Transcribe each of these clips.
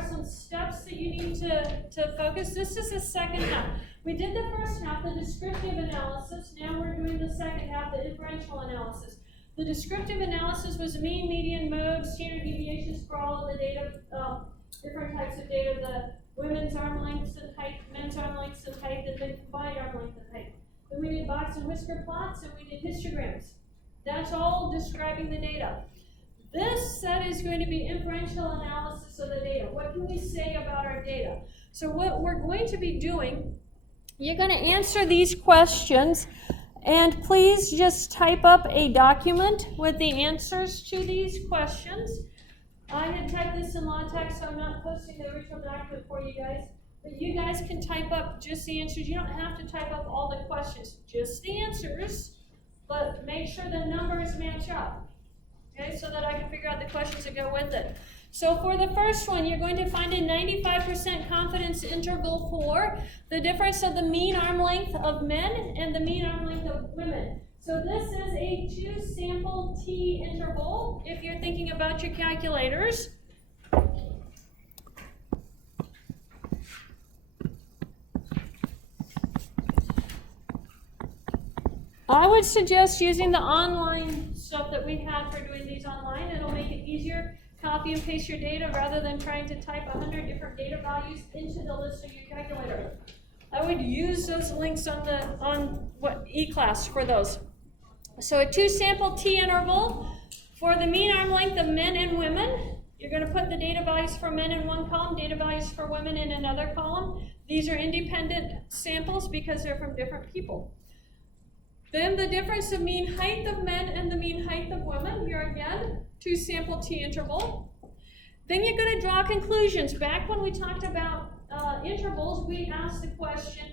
are some steps that you need to focus. This is the second half. We did the first half, the descriptive analysis. Now we're doing the second half, the inferential analysis. The descriptive analysis was mean, median, mode, standard deviations for all of the data, different types of data, the women's arm lengths and height, men's arm lengths and height, and then combined arm length and height. Then we did box and whisker plots, and we did histograms. That's all describing the data. This set is going to be inferential analysis of the data. What can we say about our data? So what we're going to be doing, you're going to answer these questions, and please just type up a document with the answers to these questions. I had typed this in LaTeX, so I'm not posting the original document for you guys. But you guys can type up just the answers. You don't have to type up all the questions, just the answers. But make sure the numbers match up, okay, so that I can figure out the questions that go with it. So for the first one, you're going to find a 95% confidence interval for the difference of the mean arm length of men and the mean arm length of women. So this is a 2-sample T interval, if you're thinking about your calculators. I would suggest using the online stuff that we have for doing these online. It'll make it easier. Copy and paste your data rather than trying to type 100 different data values into the list of your calculator. I would use those links on eClass for those. So a 2-sample T interval for the mean arm length of men and women. You're going to put the data values for men in one column, data values for women in another column. These are independent samples because they're from different people. Then the difference of mean height of men and the mean height of women. Here again, 2-sample T interval. Then you're going to draw conclusions. Back when we talked about intervals, we asked the question,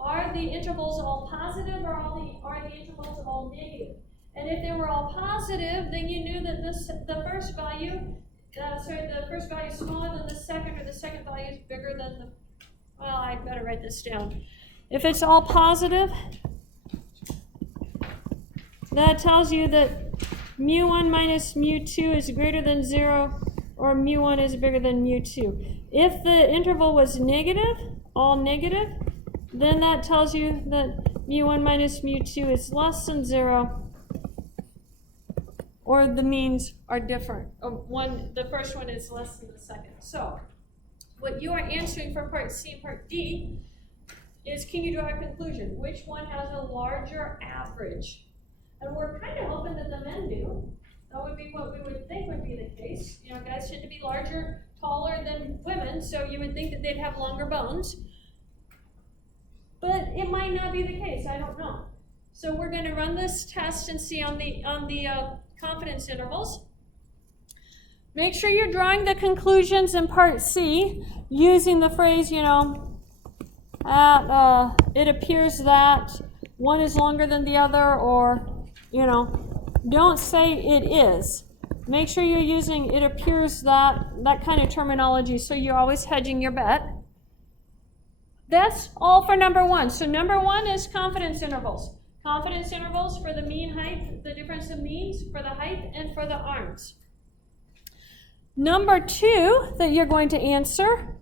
are the intervals all positive or are the intervals all negative? And if they were all positive, then you knew that the first value is smaller than the second, or the second value is bigger than the, well, I better write this down. If it's all positive, that tells you that mu1 minus mu2 is greater than 0, or mu1 is bigger than mu2. If the interval was negative, all negative, then that tells you that mu1 minus mu2 is less than 0, or the means are different. The first one is less than the second. So what you are answering for part C and part D is, can you draw a conclusion? Which one has a larger average? And we're kind of hoping that the men do. That would be what we would think would be the case. You know, guys tend to be larger, taller than women, so you would think that they'd have longer bones. But it might not be the case, I don't know. So we're going to run this test and see on the confidence intervals. Make sure you're drawing the conclusions in part C using the phrase, you know, it appears that one is longer than the other, or, you know, don't say it is. Make sure you're using it appears that kind of terminology, so you're always hedging your bet. That's all for number one. So number one is confidence intervals. Confidence intervals for the mean height, the difference of means for the height and for the arms. Number two that you're going to answer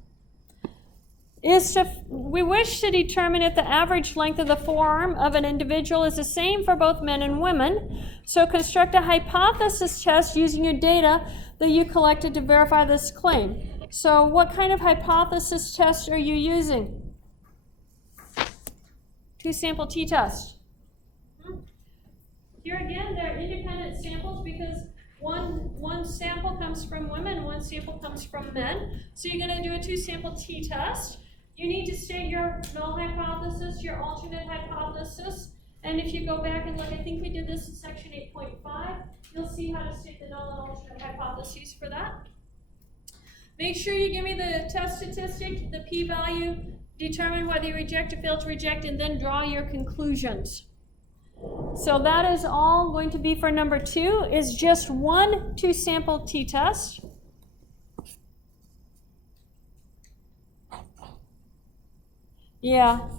is we wish to determine if the average length of the forearm of an individual is the same for both men and women. So construct a hypothesis test using your data that you collected to verify this claim. So what kind of hypothesis test are you using? 2-sample t-test. Here again, they're independent samples because one sample comes from women, one sample comes from men. So you're going to do a 2-sample t-test. You need to state your null hypothesis, your alternate hypothesis, and if you go back and look, I think we did this in section 8.5, you'll see how to state the null and alternate hypotheses for that. Make sure you give me the test statistic, the p-value, determine whether you reject or fail to reject, and then draw your conclusions. So that is all going to be for number two, is just one 2-sample t-test. Yeah,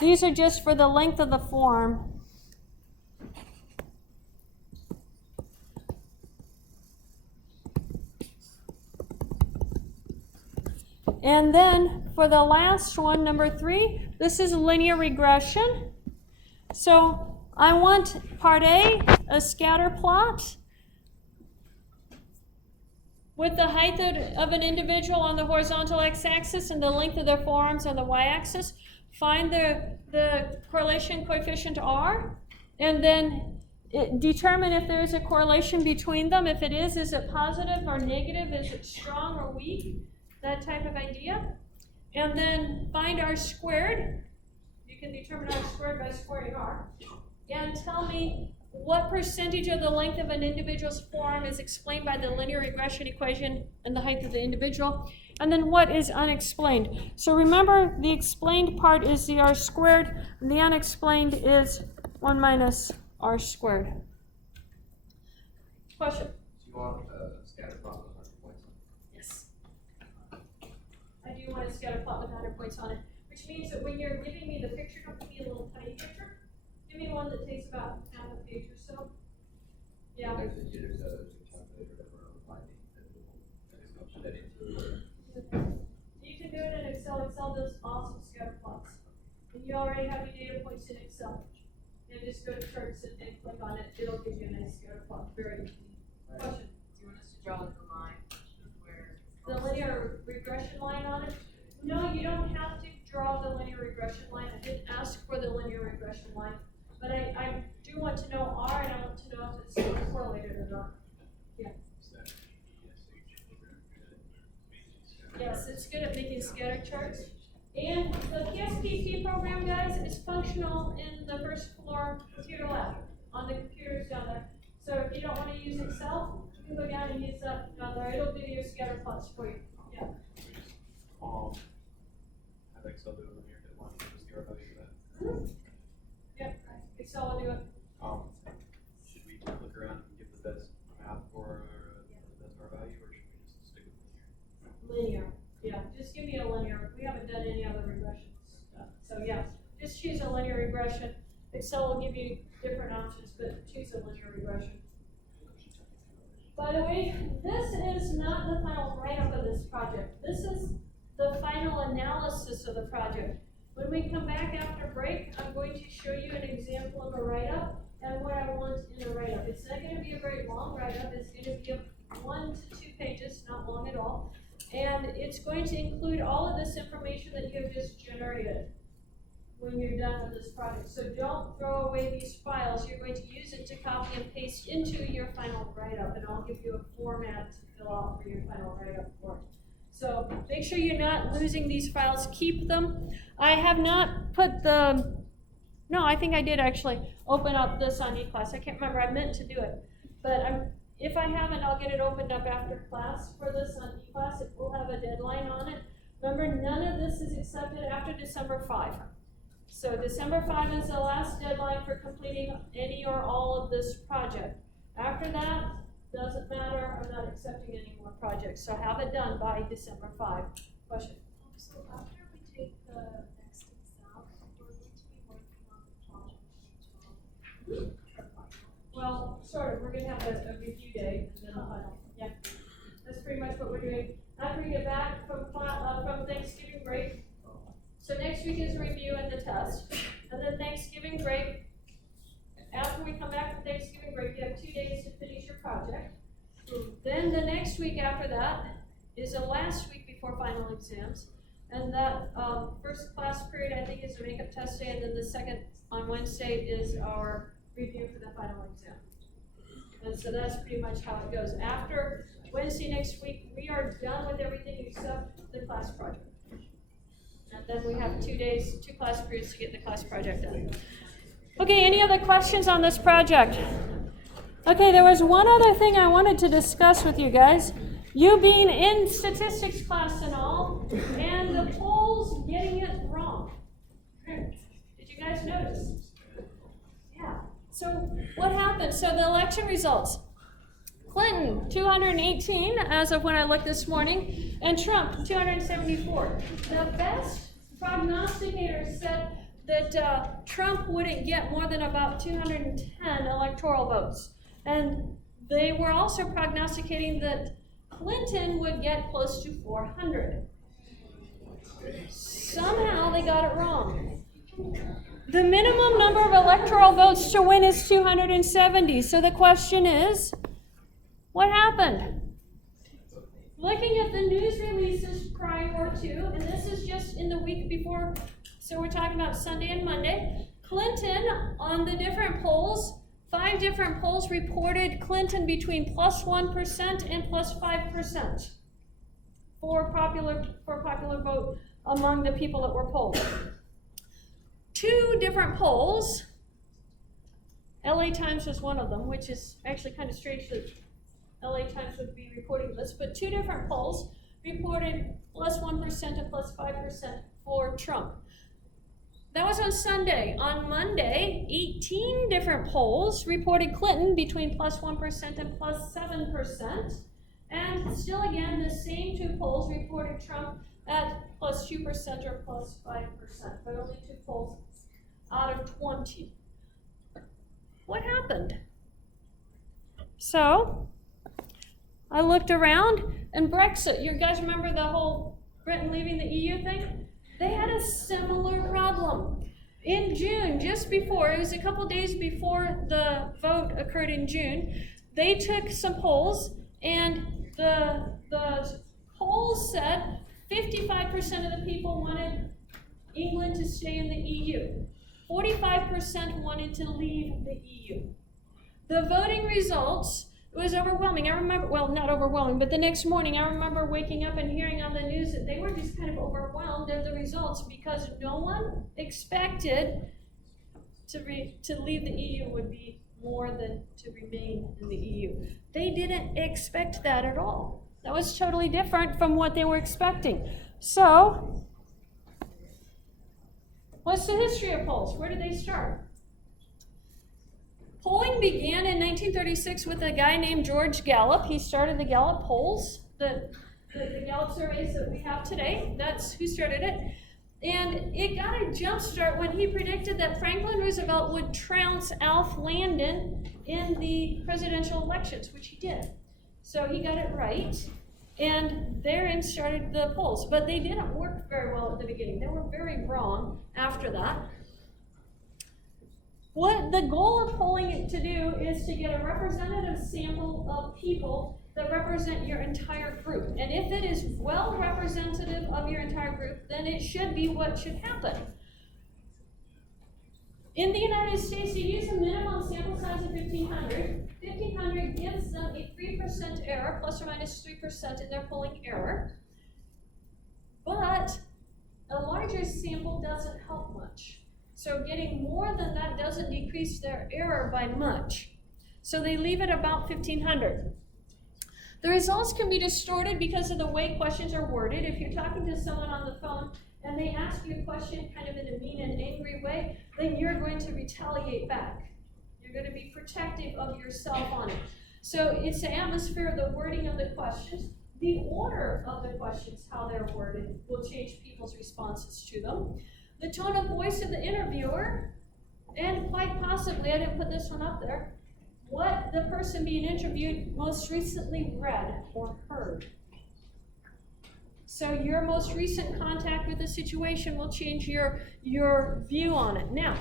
these are just for the length of the forearm. And then for the last one, number 3, this is linear regression. So I want part A, a scatter plot with the height of an individual on the horizontal x-axis and the length of their forearms on the y-axis. Find the correlation coefficient R, and then determine if there is a correlation between them. If it is it positive or negative? Is it strong or weak? That type of idea. And then find R squared. You can determine R squared by squaring R. And tell me what percentage of the length of an individual's forearm is explained by the linear regression equation and the height of the individual. And then what is unexplained? So remember, the explained part is the R squared, and the unexplained is 1 minus R squared. Question? Do you want a scatter plot with 100 points on it? Yes. I do want a scatter plot with 100 points on it, which means that when you're giving me the picture, don't give me a little tiny picture. Give me one that takes about half a page or so. Yeah. There's a calculator that we're finding that will put that into. You can do it in Excel. Excel does awesome scatter plots. And you already have your data points in Excel. And just go to charts and click on it. It'll give you a nice scatter plot. Very easy. Question? Do you want us to draw the line where The linear regression line on it? No, you don't have to draw the linear regression line. I didn't ask for the linear regression line. But I do want to know R, and I want to know if it's correlated or not. Yeah. Yes, it's good at making scatter charts. And the PSPP program, guys, is functional in the first floor computer lab on the computers down there. So if you don't want to use Excel, you can go down and use that down there. It'll give you scatter plots for you. Yeah. Have Excel do it here to launch the scatter value for that. Yep, Excel will do it. Should we look around and give the best math for the best R value, or should we just stick with linear? Linear. Yeah, just give me a linear. We haven't done any other regressions. So yeah, just choose a linear regression. Excel will give you different options, but choose a linear regression. By the way, this is not the final write-up of this project. This is the final analysis of the project. When we come back after break, I'm going to show you an example of a write-up and what I want in a write-up. It's not going to be a very long write-up. It's going to be 1 to 2 pages, not long at all. And it's going to include all of this information that you have just generated when you're done with this project. So don't throw away these files. You're going to use it to copy and paste into your final write-up, and I'll give you a format to fill out for your final write-up for it. So make sure you're not losing these files. Keep them. I have not put the, no, I think I did actually open up this on eClass. I can't remember. I meant to do it. But if I haven't, I'll get it opened up after class for this on eClass. It will have a deadline on it. Remember, none of this is accepted after December 5. So December 5 is the last deadline for completing any or all of this project. After that, doesn't matter. I'm not accepting any more projects. So have it done by December 5. Question? So after we take the next exam, we're going to be working on the project. Well, sort of. We're going to have a review day and then a final. Yeah. That's pretty much what we're doing. After we get back from Thanksgiving break, so next week is review and the test. And then Thanksgiving break, after we come back from Thanksgiving break, you have 2 days to finish your project. Then the next week after that is the last week before final exams. And that first class period, I think, is a makeup test day, and then the second on Wednesday is our review for the final exam. And so that's pretty much how it goes. After Wednesday next week, we are done with everything except the class project. And then we have 2 days, 2 class periods to get the class project done. Okay, any other questions on this project? Okay, there was one other thing I wanted to discuss with you guys. You being in statistics class and all, and the polls getting it wrong. Did you guys notice? Yeah. So what happened? So the election results. Clinton, 218 as of when I looked this morning, and Trump, 274. The best prognosticators said that Trump wouldn't get more than about 210 electoral votes. And they were also prognosticating that Clinton would get close to 400. Somehow they got it wrong. The minimum number of electoral votes to win is 270. So the question is, what happened? Looking at the news releases prior to, and this is just in the week before, so we're talking about Sunday and Monday, Clinton on the different polls, 5 different polls reported Clinton between +1% and +5% for popular vote among the people that were polled. 2 different polls, LA Times was one of them, which is actually kind of strange that LA Times would be reporting this, but 2 different polls reported +1% and +5% for Trump. That was on Sunday. On Monday, 18 different polls reported Clinton between +1% and +7%. And still again, the same 2 polls reported Trump at +2% or +5%, but only 2 polls out of 20. What happened? So, I looked around, and Brexit, you guys remember the whole Britain leaving the EU thing? They had a similar problem. In June, just before, it was a couple days before the vote occurred in June, they took some polls, and the polls said 55% of the people wanted England to stay in the EU. 45% wanted to leave the EU. The voting results, it was overwhelming. I remember, well, not overwhelming, but the next morning I remember waking up and hearing on the news that they were just kind of overwhelmed at the results because no one expected to leave the EU would be more than to remain in the EU. They didn't expect that at all. That was totally different from what they were expecting. So, what's the history of polls? Where did they start? Polling began in 1936 with a guy named George Gallup. He started the Gallup polls, the Gallup surveys that we have today. That's who started it. And it got a jump start when he predicted that Franklin Roosevelt would trounce Alf Landon in the presidential elections, which he did. So he got it right. And therein started the polls. But they didn't work very well at the beginning. They were very wrong after that. What the goal of polling to do is to get a representative sample of people that represent your entire group. And if it is well representative of your entire group, then it should be what should happen. In the United States, you use a minimum sample size of 1,500. 1,500 gives them a 3% error, plus or minus 3% in their polling error. But a larger sample doesn't help much. So getting more than that doesn't decrease their error by much. So they leave it about 1,500. The results can be distorted because of the way questions are worded. If you're talking to someone on the phone and they ask you a question kind of in a mean and angry way, then you're going to retaliate back. You're going to be protective of yourself on it. So it's the atmosphere, the wording of the questions, the order of the questions, how they're worded, will change people's responses to them. The tone of voice of the interviewer, and quite possibly, I didn't put this one up there, what the person being interviewed most recently read or heard. So your most recent contact with the situation will change your view on it. Now,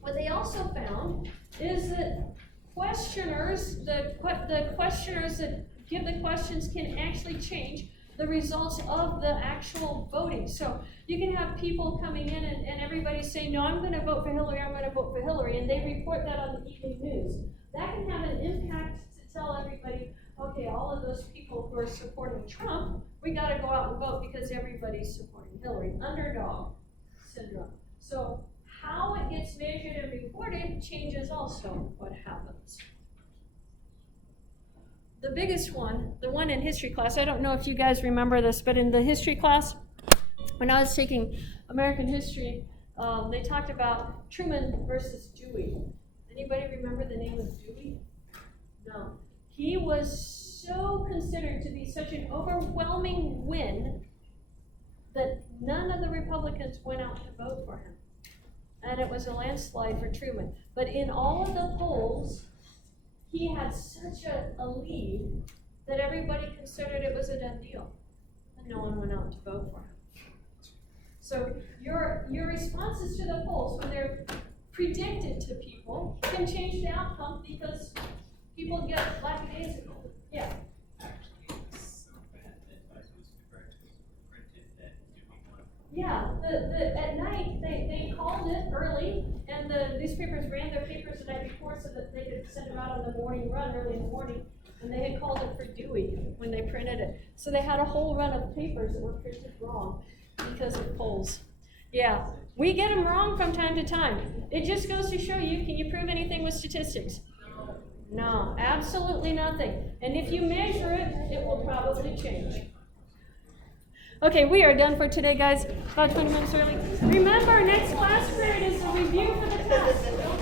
what they also found is that questioners, the questioners that give the questions can actually change the results of the actual voting. So you can have people coming in and everybody say, no, I'm going to vote for Hillary, I'm going to vote for Hillary, and they report that on the evening news. That can have an impact to tell everybody, okay, all of those people who are supporting Trump, we got to go out and vote because everybody's supporting Hillary. Underdog syndrome. So how it gets measured and reported changes also what happens. The biggest one, the one in history class, I don't know if you guys remember this, but in the history class, when I was taking American history, they talked about Truman versus Dewey. Anybody remember the name of Dewey? No. He was so considered to be such an overwhelming win that none of the Republicans went out to vote for him. And it was a landslide for Truman. But in all of the polls, he had such a lead that everybody considered it was a done deal. And no one went out to vote for him. So your responses to the polls, when they're predicted to people, can change the outcome because people get lackadaisical. Yeah. Actually, it's so bad that I was practically printed that doing one. Yeah, at night, they called it early, and the newspapers ran their papers the night before so that they could send them out on the morning run early in the morning. And they had called it for Dewey when they printed it. So they had a whole run of papers that were printed wrong because of polls. Yeah, we get them wrong from time to time. It just goes to show you, can you prove anything with statistics? No, absolutely nothing. And if you measure it, it will probably change. Okay, we are done for today, guys. About 20 minutes early. Remember, next class period is a review for the test. Don't